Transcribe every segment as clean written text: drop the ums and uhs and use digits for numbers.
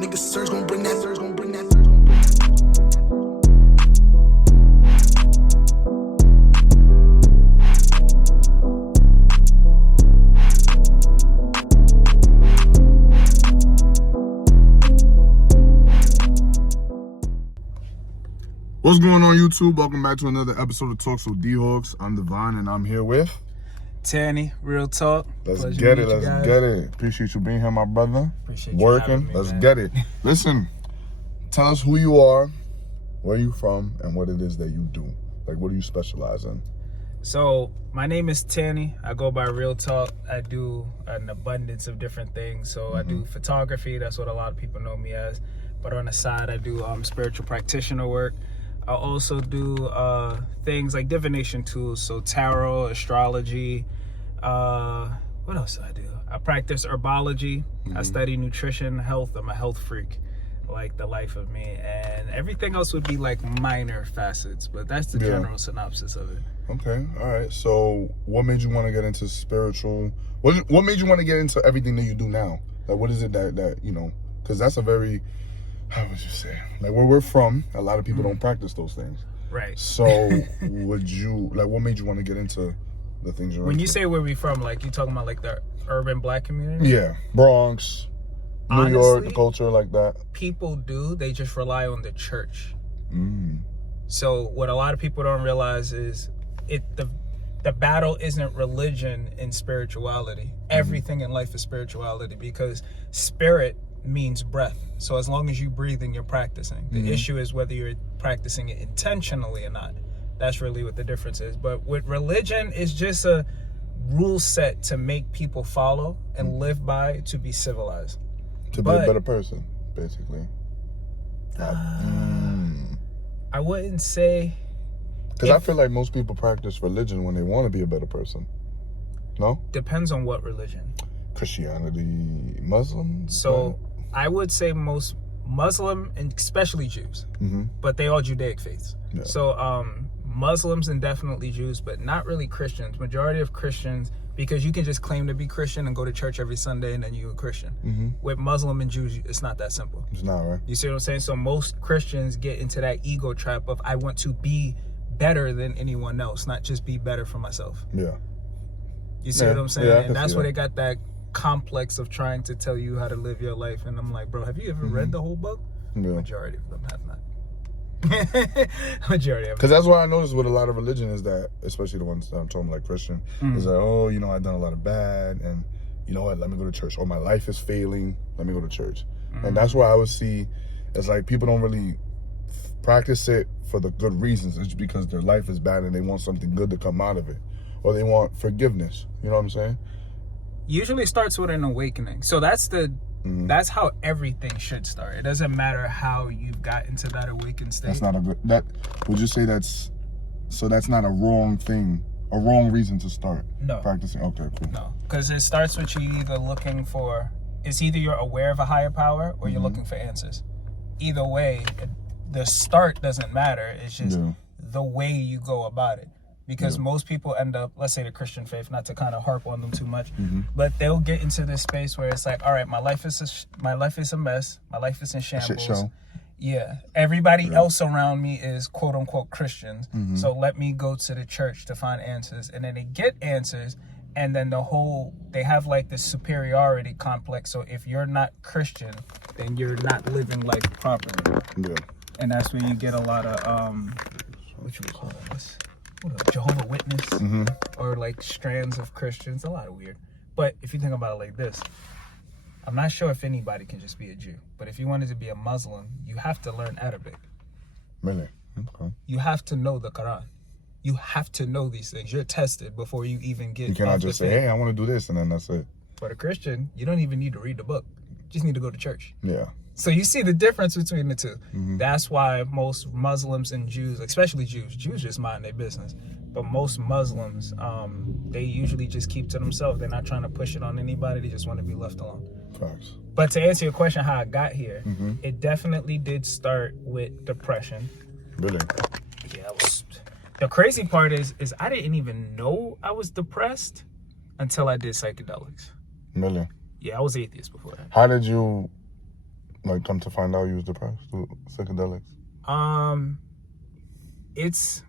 Niggas search gon' bring that. What's going on, YouTube? Welcome back to another episode of Talks with DHAWKS. I'm Devon, and I'm here with Tanny. Real talk. Let's get it. Appreciate you being here, my brother. Appreciate you working. having me, Let's man. get it. Listen, tell us who you are, where you from, and what it is that you do. Like, what do you specialize in? So my name is Tanny. I go by Real Talk. I do an abundance of different things. So I do photography. That's what a lot of people know me as. But on the side, I do spiritual practitioner work. I also do things like divination tools, so tarot, astrology. What else do I do? I practice herbology. I study nutrition, health. I'm a health freak, like the life of me. And everything else would be like minor facets, but that's the general synopsis of it. Okay, all right. So what made you want to get into spiritual? What made you want to get into everything that you do now? Like, what is it that you know? Because that's a very... How would you say? Like, where we're from, a lot of people don't practice those things. Right. So, what made you want to get into the things you're When into? you say where we from, like, you talking about, like, the urban black community? Yeah. Bronx, Honestly, New York, the culture like that. People do. They just rely on the church. Mm. So, what a lot of people don't realize is the battle isn't religion and spirituality. Everything in life is spirituality, because spirit means breath. So as long as you breathing, you're practicing. The issue is whether you're practicing it intentionally or not. That's really what the difference is. But with religion, it's just a rule set to make people follow and live by, to be civilized. To be a better person, basically. I wouldn't say... Because I feel like most people practice religion when they want to be a better person. No? Depends on what religion. Christianity, Muslim? So I would say most Muslim, and especially Jews, but they all Judaic faiths. Yeah. So Muslims and definitely Jews, but not really Christians. Majority of Christians, because you can just claim to be Christian and go to church every Sunday and then you're a Christian. With Muslim and Jews, it's not that simple. It's not, right? You see what I'm saying? So most Christians get into that ego trap of, I want to be better than anyone else, not just be better for myself. Yeah. You see what I'm saying? Yeah, and that's where they got that complex of trying to tell you how to live your life. And I'm like, bro, have you ever read the whole book? Yeah. Majority of them have not. Majority of them. Because that's what I noticed with a lot of religion is that, especially the ones that I'm talking like Christian, is like, oh, you know, I've done a lot of bad, and you know what, let me go to church. Or my life is failing, let me go to church. And that's why I would see, it's like people don't really practice it for the good reasons. It's because their life is bad and they want something good to come out of it. Or they want forgiveness. You know what I'm saying? Usually starts with an awakening. So that's that's how everything should start. It doesn't matter how you've got into that awakened state. That's not a good, would you say that's not a wrong thing, a wrong reason to start practicing? Okay, cool. No, because it starts with you either looking for, it's either you're aware of a higher power or you're looking for answers. Either way, the start doesn't matter. It's just the way you go about it. Because most people end up, let's say the Christian faith, not to kind of harp on them too much, but they'll get into this space where it's like, all right, my life is a mess. My life is in shambles. Shit show. Yeah. Everybody else around me is quote unquote Christians. So let me go to the church to find answers. And then they get answers. And then they have like this superiority complex. So if you're not Christian, then you're not living life properly. Yeah. And that's when you get a lot of, what you call this? Jehovah's Witness, or like strands of Christians, a lot of weird. But if you think about it like this, I'm not sure if anybody can just be a Jew, but if you wanted to be a Muslim, you have to learn Arabic. Really? Okay. You have to know the Quran. You have to know these things. You're tested before you even get. You cannot just say, hey, I want to do this, and then that's it. For a Christian, you don't even need to read the book. You just need to go to church. Yeah. So you see the difference between the two. That's why most Muslims and Jews, especially Jews just mind their business. But most Muslims, they usually just keep to themselves. They're not trying to push it on anybody. They just want to be left alone. Facts. But to answer your question, how I got here, it definitely did start with depression. Really? Yeah, the crazy part is I didn't even know I was depressed until I did psychedelics. Really? Yeah, I was atheist before that. How did you like come to find out you was depressed with psychedelics? It's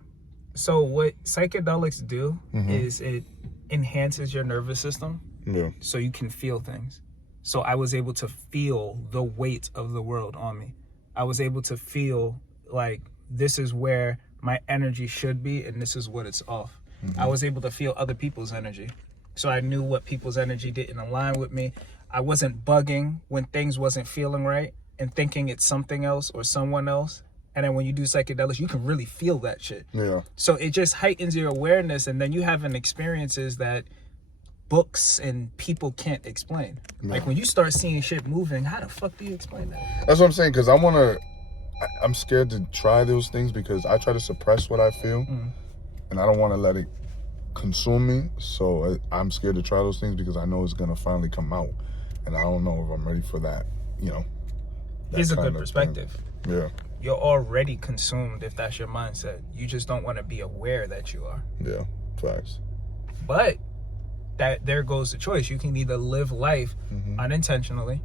so what psychedelics do Mm-hmm. is it enhances your nervous system, Yeah. so you can feel things. So I was able to feel the weight of the world on me. I was able to feel like this is where my energy should be and this is what it's off. Mm-hmm. I was able to feel other people's energy. So I knew what people's energy didn't align with me. I wasn't bugging when things wasn't feeling right and thinking it's something else or someone else. And then when you do psychedelics, you can really feel that shit. Yeah. So it just heightens your awareness, and then you having experiences that books and people can't explain. No. Like when you start seeing shit moving, how the fuck do you explain that? That's what I'm saying, because I'm scared to try those things because I try to suppress what I feel, and I don't want to let it consume me. So I'm scared to try those things because I know it's going to finally come out, and I don't know if I'm ready for that, that Here's a kind good of perspective. thing. Yeah. You're already consumed if that's your mindset. You just don't want to be aware that you are. Yeah. Facts. But there goes the choice. You can either live life unintentionally,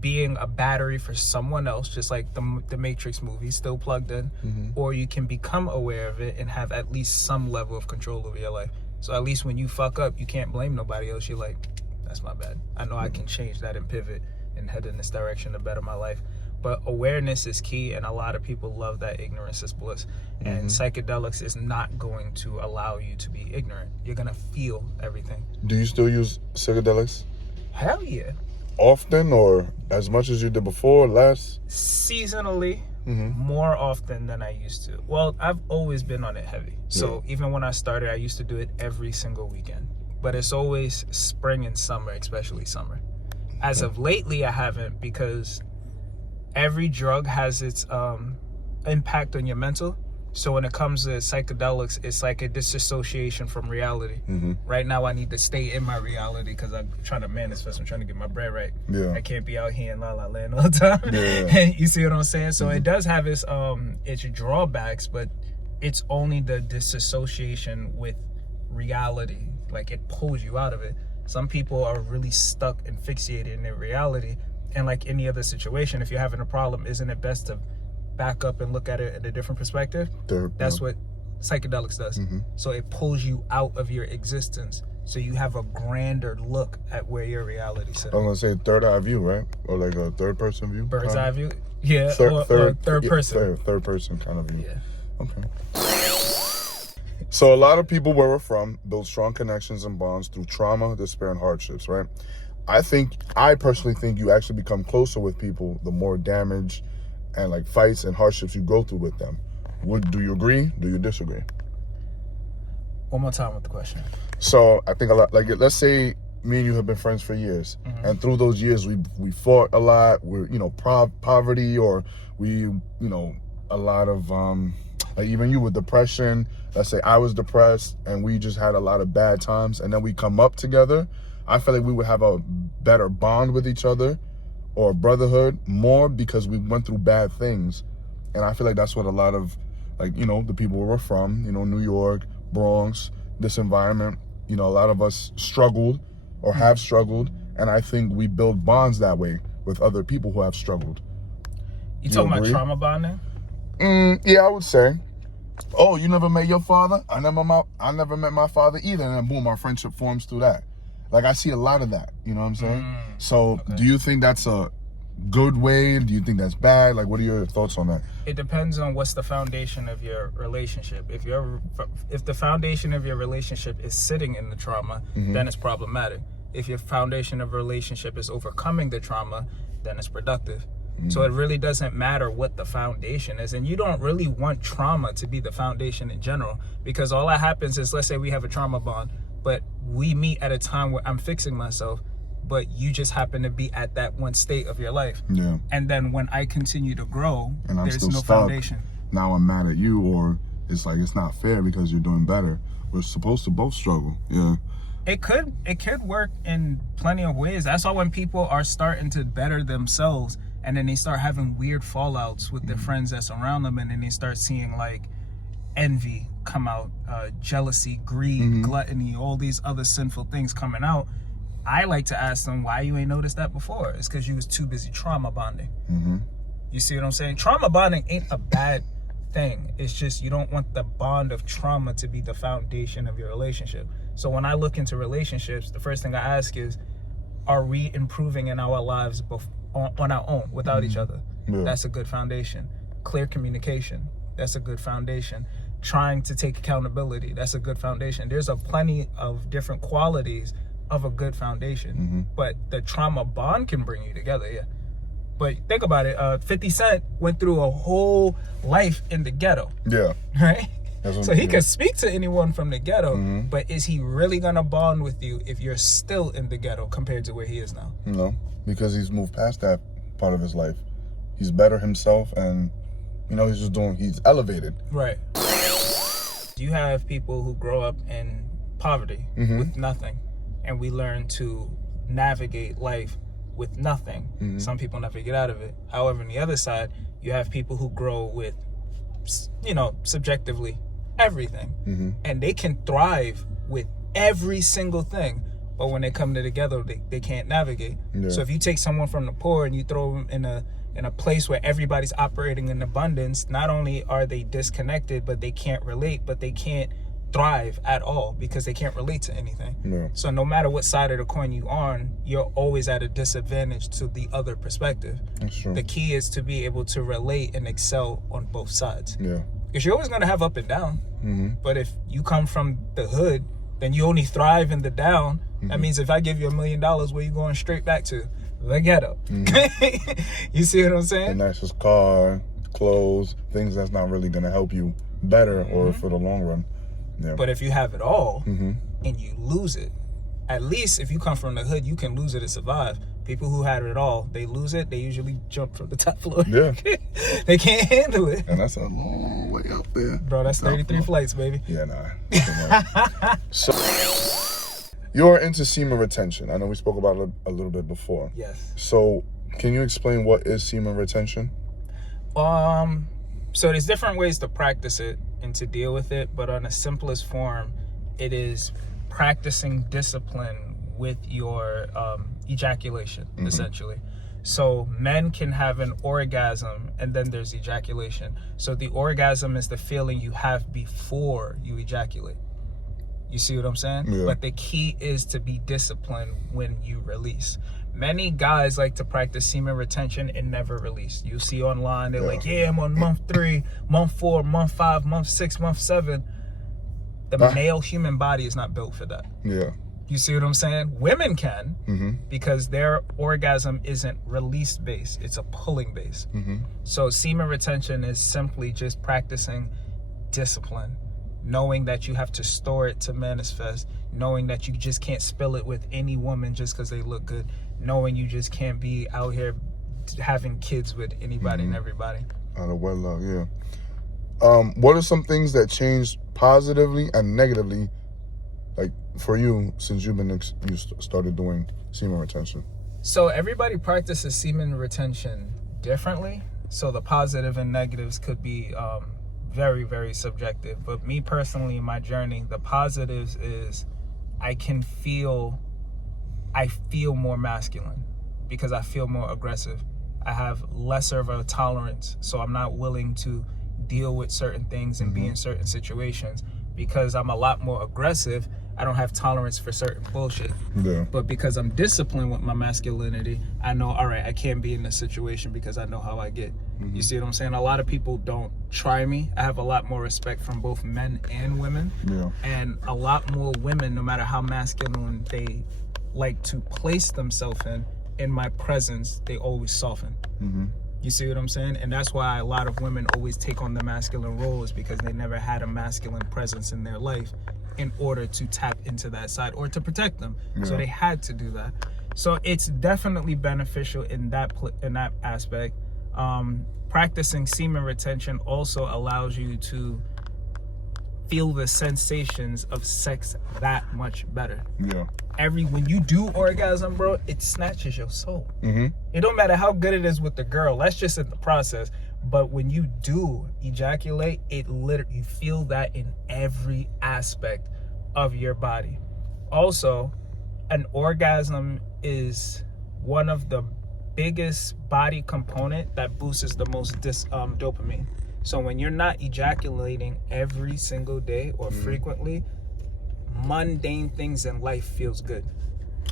being a battery for someone else, just like the Matrix movie, still plugged in, or you can become aware of it and have at least some level of control over your life. So at least when you fuck up, you can't blame nobody else. You're like, that's my bad. I know I can change that and pivot and head in this direction to better my life. But awareness is key, and a lot of people love that ignorance is bliss. And psychedelics is not going to allow you to be ignorant. You're going to feel everything. Do you still use psychedelics Hell yeah. often, or as much as you did before, less? Seasonally, more often than I used to. Well, I've always been on it heavy. So even when I started, I used to do it every single weekend. But it's always spring and summer, especially summer. As of lately, I haven't, because every drug has its impact on your mental. So when it comes to psychedelics, it's like a disassociation from reality. Right now, I need to stay in my reality because I'm trying to manifest. I'm trying to get my bread right. Yeah. I can't be out here in La La Land all the time. Yeah. You see what I'm saying? So it does have its drawbacks, but it's only the disassociation with reality. Like, it pulls you out of it. Some people are really stuck and fixated in their reality. And like any other situation, if you're having a problem, isn't it best to back up and look at it in a different perspective? That's what psychedelics does. So it pulls you out of your existence, so you have a grander look at where your reality sits. I was gonna say third eye view, right? Or like a third person view? Bird's eye view? Yeah, or third person. Third person kind of view. Yeah. Okay. So a lot of people where we're from build strong connections and bonds through trauma, despair, and hardships, right? I personally think you actually become closer with people the more damage and like fights and hardships you go through with them. Do you agree? Do you disagree? One more time with the question. So I think a lot, like, let's say me and you have been friends for years, and through those years we fought a lot. We're poverty, or we a lot of like even you with depression. Let's say I was depressed and we just had a lot of bad times, and then we come up together. I feel like we would have a better bond with each other, or brotherhood, more because we went through bad things. And I feel like that's what a lot of, like, the people where we're from, New York, Bronx, this environment, a lot of us struggled or have struggled. And I think we build bonds that way with other people who have struggled. You talking about trauma bonding? Yeah, I would say. Oh, you never met your father? I never met my father either. And then boom, our friendship forms through that. Like, I see a lot of that, you know what I'm saying? So do you think that's a good way? Do you think that's bad? Like, what are your thoughts on that? It depends on what's the foundation of your relationship. If the foundation of your relationship is sitting in the trauma, then it's problematic. If your foundation of relationship is overcoming the trauma, then it's productive. So it really doesn't matter what the foundation is. And you don't really want trauma to be the foundation in general, because all that happens is, let's say we have a trauma bond, but we meet at a time where I'm fixing myself, but you just happen to be at that one state of your life. Yeah. And then when I continue to grow, and I'm there's still no stuck. foundation. Now I'm mad at you, or it's like it's not fair because you're doing better. We're supposed to both struggle. Yeah. It could work in plenty of ways. That's why when people are starting to better themselves, and then they start having weird fallouts with their friends that surround them, and then they start seeing like envy come out, jealousy, greed, gluttony, all these other sinful things coming out. I like to ask them, why you ain't noticed that before? It's because you was too busy trauma bonding. Mm-hmm. You see what I'm saying? Trauma bonding ain't a bad thing. It's just you don't want the bond of trauma to be the foundation of your relationship. So when I look into relationships, the first thing I ask is, are we improving in our lives on our own without each other? Yeah. That's a good foundation. Clear communication, that's a good foundation. Trying to take accountability, that's a good foundation. There's a plenty of different qualities of a good foundation. But the trauma bond can bring you together, yeah. But think about it, 50 Cent went through a whole life in the ghetto. Yeah. Right? So he yeah. can speak to anyone from the ghetto, but is he really gonna bond with you if you're still in the ghetto compared to where he is now? No, because he's moved past that part of his life. He's better himself, and he's elevated. Right. You have people who grow up in poverty with nothing, and we learn to navigate life with nothing. Some people never get out of it. However, on the other side, you have people who grow with, subjectively everything, and they can thrive with every single thing, but when they come together, they can't navigate. Yeah. So if you take someone from the poor and you throw them in a place where everybody's operating in abundance, not only are they disconnected, but they can't relate, but they can't thrive at all because they can't relate to anything. Yeah. So no matter what side of the coin you're on, you're always at a disadvantage to the other perspective. That's true. The key is to be able to relate and excel on both sides. Yeah. Because you're always going to have up and down. But if you come from the hood, then you only thrive in the down. That means if I give you $1 million, where you going straight back to? The ghetto. You see what I'm saying? The nicest car, clothes, things that's not really going to help you better or for the long run. Yeah. But if you have it all and you lose it, at least if you come from the hood, you can lose it and survive. People who had it all, they lose it, they usually jump from the top floor. Yeah. They can't handle it. And that's a long way up there. Bro, that's 33 flights, baby. Yeah, nah. So, you're into semen retention. I know we spoke about it a little bit before. Yes. So, can you explain what is semen retention? So there's different ways to practice it and to deal with it, but on the simplest form, it is practicing discipline with your ejaculation, essentially. So men can have an orgasm and then there's ejaculation. So the orgasm is the feeling you have before you ejaculate. You see what I'm saying? Yeah. But the key is to be disciplined when you release. Many guys like to practice semen retention and never release. You see online, they're like, yeah, I'm on month 3, month 4, month 5, month 6, month 7. The male human body is not built for that. Yeah. You see what I'm saying? Women can, because their orgasm isn't release based, it's a pulling based. So semen retention is simply just practicing discipline, knowing that you have to store it to manifest, knowing that you just can't spill it with any woman just because they look good, knowing you just can't be out here having kids with anybody and everybody. Out of wedlock, yeah. What are some things that changed positively and negatively, like for you, since you started doing semen retention? So everybody practices semen retention differently. So the positive and negatives could be very, very subjective. But me personally, in my journey, the positives is I feel more masculine because I feel more aggressive. I have lesser of a tolerance, so I'm not willing to deal with certain things and be in certain situations because I'm a lot more aggressive. I don't have tolerance for certain bullshit. Yeah. But because I'm disciplined with my masculinity, I know, all right, I can't be in this situation because I know how I get. You see what I'm saying? A lot of people don't try me. I have a lot more respect from both men and women. Yeah. And a lot more women, no matter how masculine they like to place themselves in my presence, they always soften. You see what I'm saying? And that's why a lot of women always take on the masculine roles, because they never had a masculine presence in their life in order to tap into that side or to protect them. So they had to do that. So it's definitely beneficial in that aspect. Practicing semen retention also allows you to feel the sensations of sex that much better. Yeah. When you do orgasm, bro, it snatches your soul. It don't matter how good it is with the girl. That's just in the process. But when you do ejaculate, you feel that in every aspect of your body. Also, an orgasm is one of the biggest body component that boosts the most dopamine. So when you're not ejaculating every single day or frequently, mundane things in life feels good.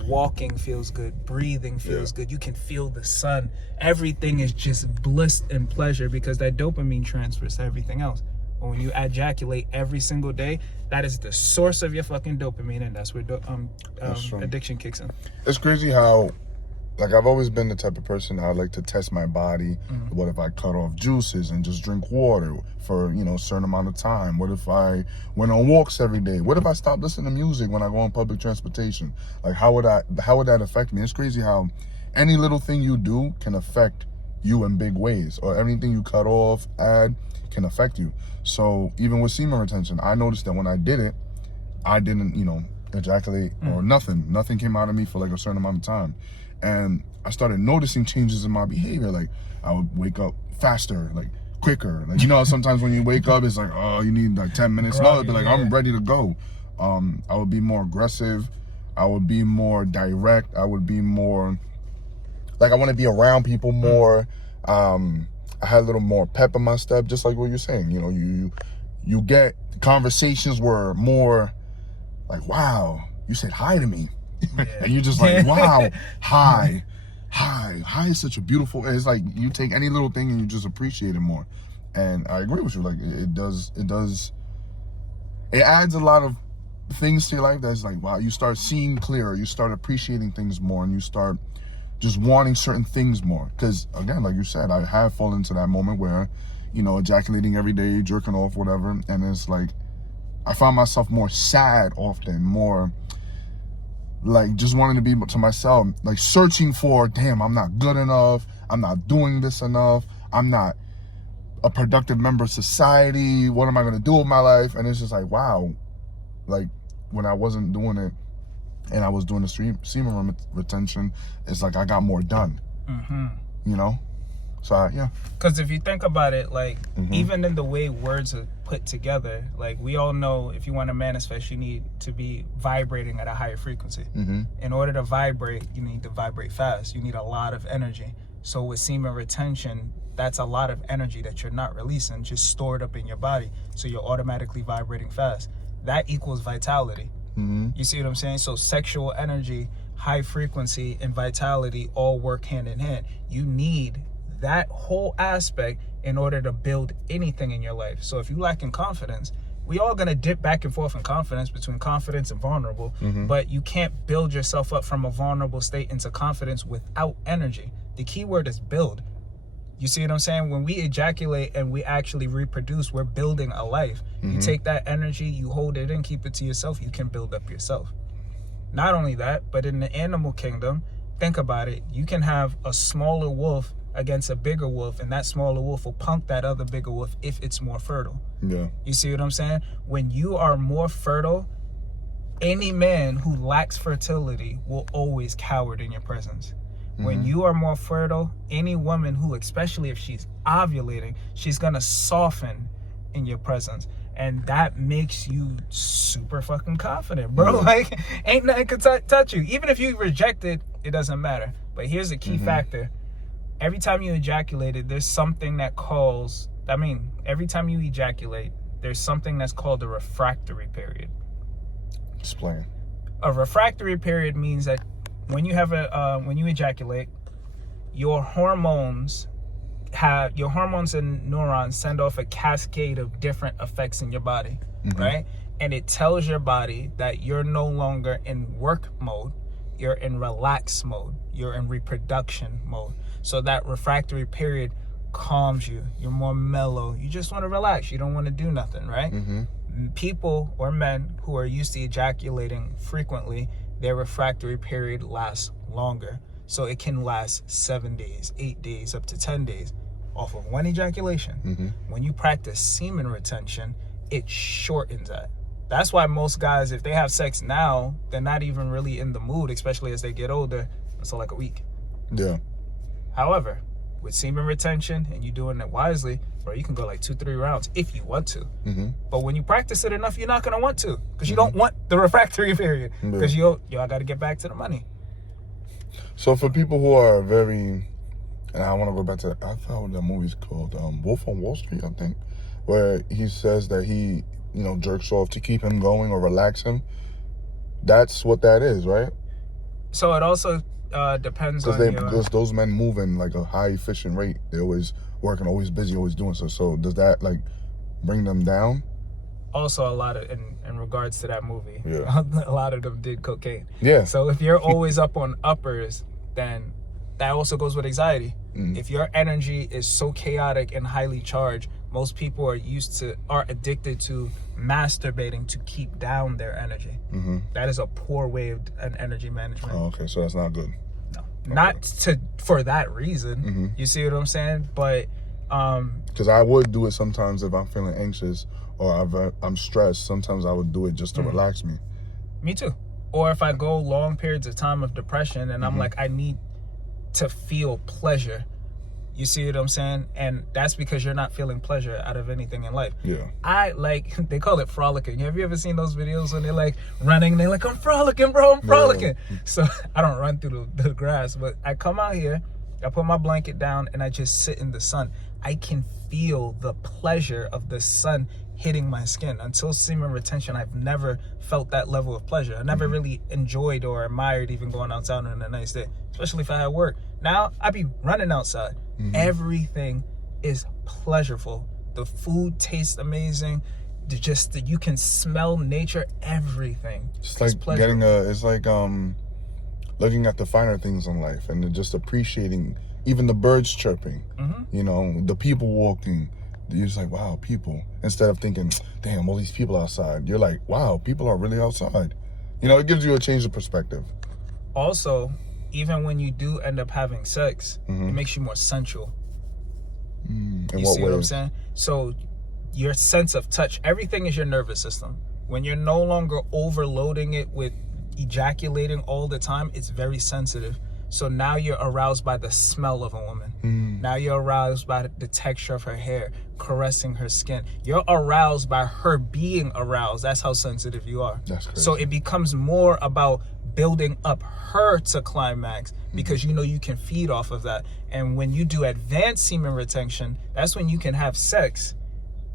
Walking feels good. Breathing feels good. You can feel the sun. Everything is just bliss and pleasure because that dopamine transfers to everything else. But when you ejaculate every single day, that is the source of your fucking dopamine, and that's where addiction kicks in. It's crazy how, like, I've always been the type of person I like to test my body. What if I cut off juices and just drink water for, you know, a certain amount of time? What if I went on walks every day? What if I stopped listening to music when I go on public transportation? Like, how would that affect me? It's crazy how any little thing you do can affect you in big ways, or anything you cut off, add, can affect you. So even with semen retention, I noticed that when I did it, I didn't, you know, ejaculate or nothing came out of me for like a certain amount of time. And I started noticing changes in my behavior. Like, I would wake up faster, like quicker. Like, you know, sometimes when you wake up, it's like, oh, you need like 10 minutes. No, it'd be like, I'm ready to go. I would be more aggressive. I would be more direct. I would be more, like, I want to be around people more. I had a little more pep in my step, just like what you're saying. You know, you get conversations were more like, wow, you said hi to me. And you're just like, wow, hi is such a beautiful, it's like you take any little thing and you just appreciate it more. And I agree with you, like it adds a lot of things to your life that's like, wow, you start seeing clearer, you start appreciating things more, and you start just wanting certain things more. Because again, like you said, I have fallen into that moment where, you know, ejaculating every day, jerking off, whatever, and it's like I found myself more sad often, more like just wanting to be to myself, like searching for, damn, I'm not good enough, I'm not doing this enough, I'm not a productive member of society, what am I going to do with my life? And it's just like, wow, like when I wasn't doing it and I was doing the semen retention, it's like I got more done, you know? So yeah. Because if you think about it, like even in the way words are put together, like we all know if you want to manifest, you need to be vibrating at a higher frequency. In order to vibrate, you need to vibrate fast. You need a lot of energy. So with semen retention, that's a lot of energy that you're not releasing, just stored up in your body. So you're automatically vibrating fast. That equals vitality. You see what I'm saying? So sexual energy, high frequency, and vitality all work hand in hand. You need that whole aspect in order to build anything in your life. So if you lack in confidence, we all gonna dip back and forth in confidence between confidence and vulnerable, but you can't build yourself up from a vulnerable state into confidence without energy. The key word is build. You see what I'm saying? When we ejaculate and we actually reproduce, we're building a life. You take that energy, you hold it in, keep it to yourself, you can build up yourself. Not only that, but in the animal kingdom, think about it, you can have a smaller wolf against a bigger wolf, and that smaller wolf will punk that other bigger wolf if it's more fertile. You see what I'm saying? When you are more fertile, any man who lacks fertility will always cower in your presence. When you are more fertile, any woman who, especially if she's ovulating, she's gonna soften in your presence. And that makes you super fucking confident, bro. Like, ain't nothing can touch you. Even if you reject it, it doesn't matter. But here's the key factor. Every time you ejaculated, there's something that calls, every time you ejaculate, there's something that's called a refractory period. Explain. A refractory period means that when you ejaculate, your hormones and neurons send off a cascade of different effects in your body, right? And it tells your body that you're no longer in work mode, you're in relax mode, you're in reproduction mode. So that refractory period calms you, you're more mellow, you just want to relax, you don't want to do nothing, right? People or men who are used to ejaculating frequently, their refractory period lasts longer. So it can last 7 days, 8 days, up to 10 days off of one ejaculation. When you practice semen retention, it shortens that. That's why most guys, if they have sex now, they're not even really in the mood, especially as they get older, until like a week. Yeah. However, with semen retention and you doing it wisely, bro, you can go like 2-3 rounds if you want to. But when you practice it enough, you're not gonna want to, because you don't want the refractory period, because y'all got to get back to the money. So for people who are very, and I want to go back to, I forgot what that movie's called, Wolf on Wall Street, I think, where he says that he, you know, jerks off to keep him going or relax him. That's what that is, right? So it also depends on because those men move in like a high efficient rate. They're always working, always busy, always doing so. So does that like bring them down? Also, a lot of in regards to that movie, yeah, a lot of them did cocaine. Yeah. So if you're always up on uppers, then that also goes with anxiety. If your energy is so chaotic and highly charged, most people are addicted to masturbating to keep down their energy. That is a poor way of an energy management. Oh, okay, so that's not good. No, okay. Not for that reason. You see what I'm saying? But because I would do it sometimes if I'm feeling anxious or I'm stressed. Sometimes I would do it just to relax me. Me too. Or if I go long periods of time of depression and I'm like, I need to feel pleasure. You see what I'm saying? And that's because you're not feeling pleasure out of anything in life. Yeah. I like, they call it frolicking. Have you ever seen those videos when they're like running? They're like, I'm frolicking, bro, I'm frolicking. Yeah. So I don't run through the grass, but I come out here, I put my blanket down and I just sit in the sun. I can feel the pleasure of the sun hitting my skin. Until semen retention, I've never felt that level of pleasure. I never really enjoyed or admired even going outside on a nice day, especially if I had work. Now I be running outside. Everything is pleasurable. The food tastes amazing. You can smell nature. Everything. It's like it's like looking at the finer things in life and just appreciating even the birds chirping. You know, the people walking. You're just like, wow, people. Instead of thinking, damn, all these people outside. You're like, wow, people are really outside. You know, it gives you a change of perspective. Also, even when you do end up having sex, it makes you more sensual. You see what I'm saying? So your sense of touch, everything is your nervous system. When you're no longer overloading it with ejaculating all the time, it's very sensitive. So now you're aroused by the smell of a woman. Now you're aroused by the texture of her hair, caressing her skin. You're aroused by her being aroused. That's how sensitive you are. That's crazy. So it becomes more about building up her to climax, because you know you can feed off of that. And when you do advanced semen retention, that's when you can have sex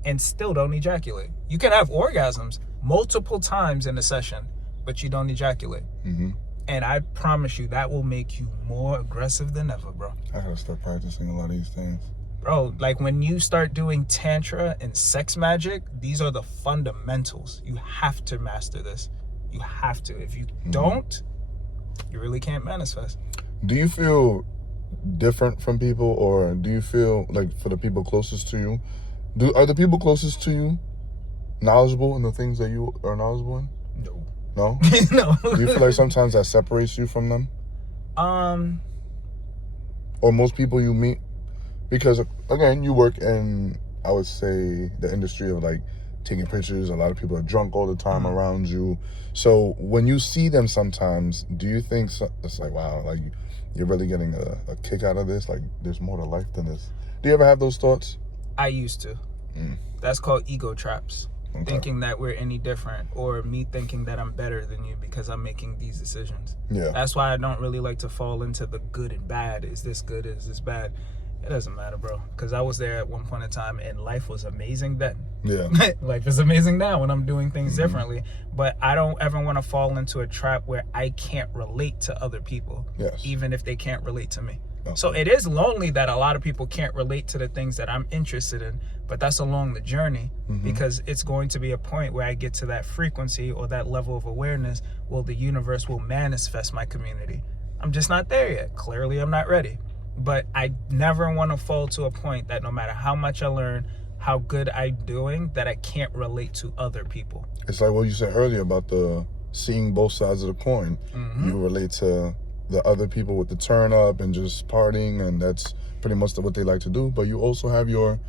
and still don't ejaculate. You can have orgasms multiple times in a session, but you don't ejaculate. And I promise you, that will make you more aggressive than ever, bro. I gotta start practicing a lot of these things. Bro, like when you start doing tantra and sex magic, these are the fundamentals. You have to master this. You have to. If you don't, you really can't manifest. Do you feel different from people, or do you feel like for the people closest to you, are the people closest to you knowledgeable in the things that you are knowledgeable in? No. No? No. Do you feel like sometimes that separates you from them? Or most people you meet? Because, again, you work in, I would say, the industry of, like, taking pictures. A lot of people are drunk all the time around you. So when you see them sometimes, do you think it's like, wow, like, you're really getting a kick out of this? Like, there's more to life than this. Do you ever have those thoughts? I used to. That's called ego traps. Okay. Thinking that we're any different, or me thinking that I'm better than you because I'm making these decisions. Yeah. That's why I don't really like to fall into the good and bad. Is this good? Is this bad? It doesn't matter, bro. Because I was there at one point in time and life was amazing then. Yeah. Life is amazing now when I'm doing things differently. But I don't ever want to fall into a trap where I can't relate to other people. Yes. Even if they can't relate to me. Okay. So it is lonely that a lot of people can't relate to the things that I'm interested in, but that's along the journey, because it's going to be a point where I get to that frequency or that level of awareness where the universe will manifest my community. I'm just not there yet. Clearly, I'm not ready. But I never want to fall to a point that no matter how much I learn, how good I'm doing, that I can't relate to other people. It's like what you said earlier about the seeing both sides of the coin. You relate to the other people with the turn up and just partying, and that's pretty much what they like to do. But you also have your,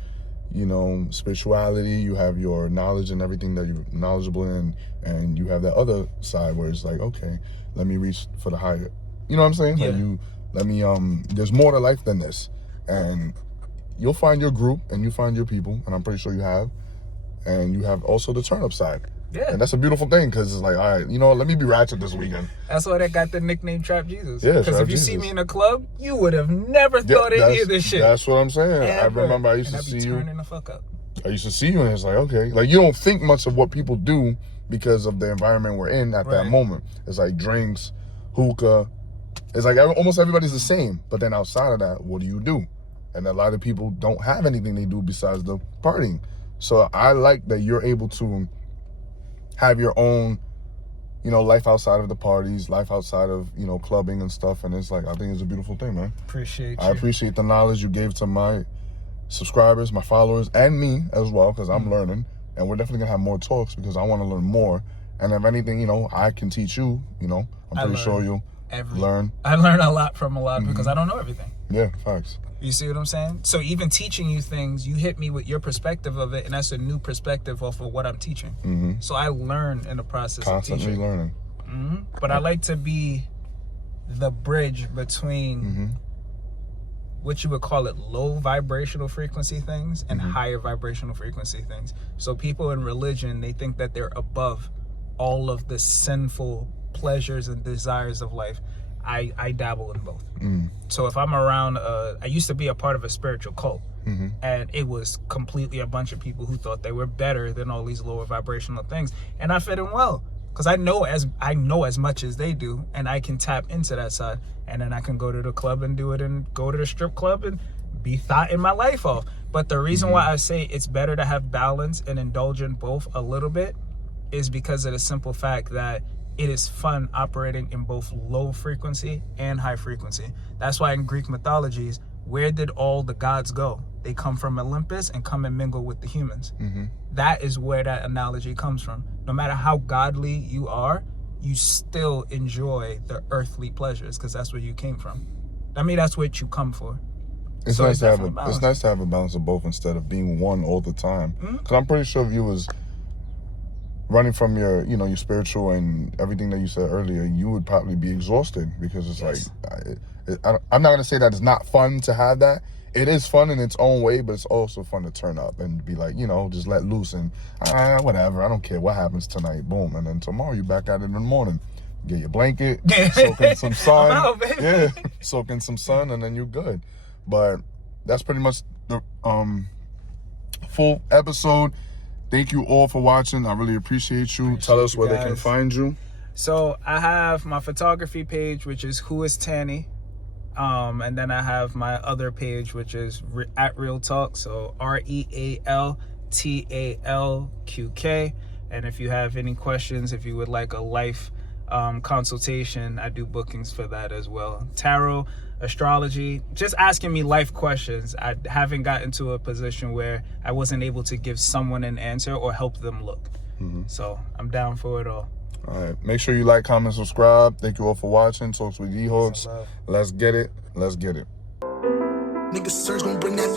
you know, spirituality, you have your knowledge and everything that you're knowledgeable in, and you have that other side where it's like, okay, let me reach for the higher. You know what I'm saying? Yeah. Like there's more to life than this. and you'll find your group and you find your people, and I'm pretty sure you have. And you have also the turn up side. Yeah. And that's a beautiful thing, because it's like, all right, you know what, let me be ratchet this weekend. That's why they got the nickname Trap Jesus. Yeah, because if you see me in a club, you would have never thought any of this shit. That's what I'm saying. Ever. I remember I used to see you. Turning the fuck up. I used to see you, and it's like, okay, like you don't think much of what people do because of the environment we're in at that moment. It's like drinks, hookah. It's like almost everybody's the same. But then outside of that, what do you do? And a lot of people don't have anything they do besides the partying. So I like that you're able to have your own, you know, life outside of the parties, life outside of, you know, clubbing and stuff. And it's like, I think it's a beautiful thing, man. I appreciate the knowledge you gave to my subscribers, my followers, and me as well, because I'm learning. And we're definitely gonna have more talks because I want to learn more. And if anything, you know, I can teach you, you know, I'm pretty sure you'll learn. I learn a lot from a lot because I don't know everything. Yeah, facts. You see what I'm saying? So even teaching you things, you hit me with your perspective of it, and that's a new perspective off of what I'm teaching. So I learn in the process Constantly of teaching. Learning. But I like to be the bridge between what you would call it low vibrational frequency things and higher vibrational frequency things. So people in religion, they think that they're above all of the sinful pleasures and desires of life. I dabble in both. So if I'm around, I used to be a part of a spiritual cult, and it was completely a bunch of people who thought they were better than all these lower vibrational things, and I fit in well because I know as much as they do, and I can tap into that side, and then I can go to the club and do it, and go to the strip club and be thotting my life off. But the reason why I say it's better to have balance and indulge in both a little bit is because of the simple fact that it is fun operating in both low frequency and high frequency. That's why in Greek mythologies, where did all the gods go? They come from Olympus and come and mingle with the humans. That is where that analogy comes from. No matter how godly you are, you still enjoy the earthly pleasures because that's where you came from. I mean, that's what you come for. It's nice to have a balance of both instead of being one all the time. Because I'm pretty sure if you was running from your, you know, your spiritual and everything that you said earlier, you would probably be exhausted because it's like, I'm not going to say that it's not fun to have that. It is fun in its own way, but it's also fun to turn up and be like, you know, just let loose and whatever. I don't care what happens tonight. Boom. And then tomorrow you're back at it in the morning. Get your blanket, soak in some sun. Out, yeah, soak in some sun, and then you're good. But that's pretty much the full episode. Thank you all for watching. I really appreciate you. Tell us where they can find you. So I have my photography page, which is Who is Tanny. And then I have my other page, which is at Real Talk. So RealTalqk. And if you have any questions, if you would like a life consultation, I do bookings for that as well. Tarot, astrology, just asking me life questions. I haven't gotten to a position where I wasn't able to give someone an answer or help them look. So I'm down for it all. All right. Make sure you like, comment, subscribe. Thank you all for watching. Talks with DHAWKS. Let's get it. Let's get it. Niggas surge gon' bring that.